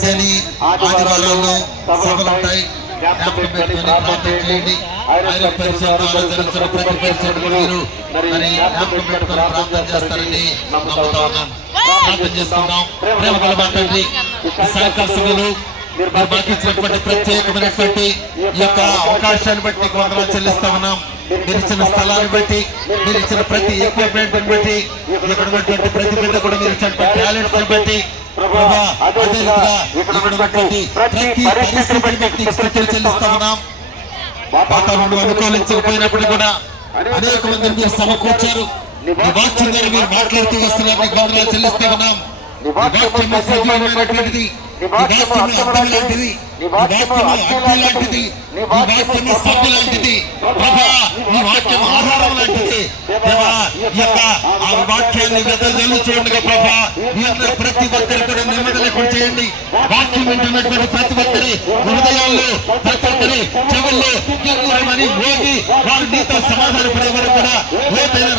శని ఆదివారాల్లో సభలు ఉంటాయి. జ్ఞాపకం పెట్టుకొని ప్రార్థన చేయండి. ఆయన పరిశోధనలో జరుగుతున్న ప్రతి పరిశోధన మీరు మరి జ్ఞాపకం పెట్టుకొని ప్రార్థన చేస్తారని నమ్ముతా ఉన్నాను. ప్రార్థన చేసుకుందాం. ప్రేమ గల తండ్రి, ఈ సాయంకాల సమయంలో మీరు మాకు ఇచ్చినటువంటి ప్రత్యేకమైనటువంటి ఈ యొక్క అవకాశాన్ని బట్టి వందనాలు చెల్లిస్తా ఉన్నాం. మీరు ఇచ్చిన స్థలాన్ని బట్టి, మీరు ఇచ్చిన ప్రతి ఎక్విప్మెంట్ బట్టి, ఇక్కడ ఉన్నటువంటి ప్రతి బిడ్డ కూడా మీరు ఇచ్చినటువంటి టాలెంట్స్ బట్టి ప్రభా, అదే రీతిగా ఇక్కడ ఉన్నటువంటి ప్రతి పరిస్థితిని బట్టి స్తుతులు చెల్లిస్తా ఉన్నాం. వాతావరణం అనుకూలించకపోయినప్పుడు కూడా అనేక మంది మీరు సమకూర్చారు. ఈ వాక్యం ద్వారా మీరు మాట్లాడుతూ వస్తున్నారు. మీకు వందనాలు చెల్లిస్తా ఉన్నాం. ఈ వాక్యము సజీవమైనటువంటిది, ఈ వాక్యము అర్థం లాంటిది, ఈ వాక్యము అగ్ని లాంటిది, ఈ వాక్యము సబ్బు లాంటిది. ప్రభా, ఈ వాక్యం ఆహారం లాంటిది. దేవా, ఈ యొక్క ఆ వాక్యాన్ని వెదజల్లు చూడండి ప్రభా. ప్రతి ఒక్కరి కూడా నెమ్మది లేకుండా చేయండి. వాక్యం వింటున్నటువంటి ప్రతి ఒక్కరి హృదయాల్లో, ప్రతి ఒక్కరి చెవుల్లో గిర్రుమని మోగి వారు నీతో సమాధాన పడే వరకు కూడా లోతైన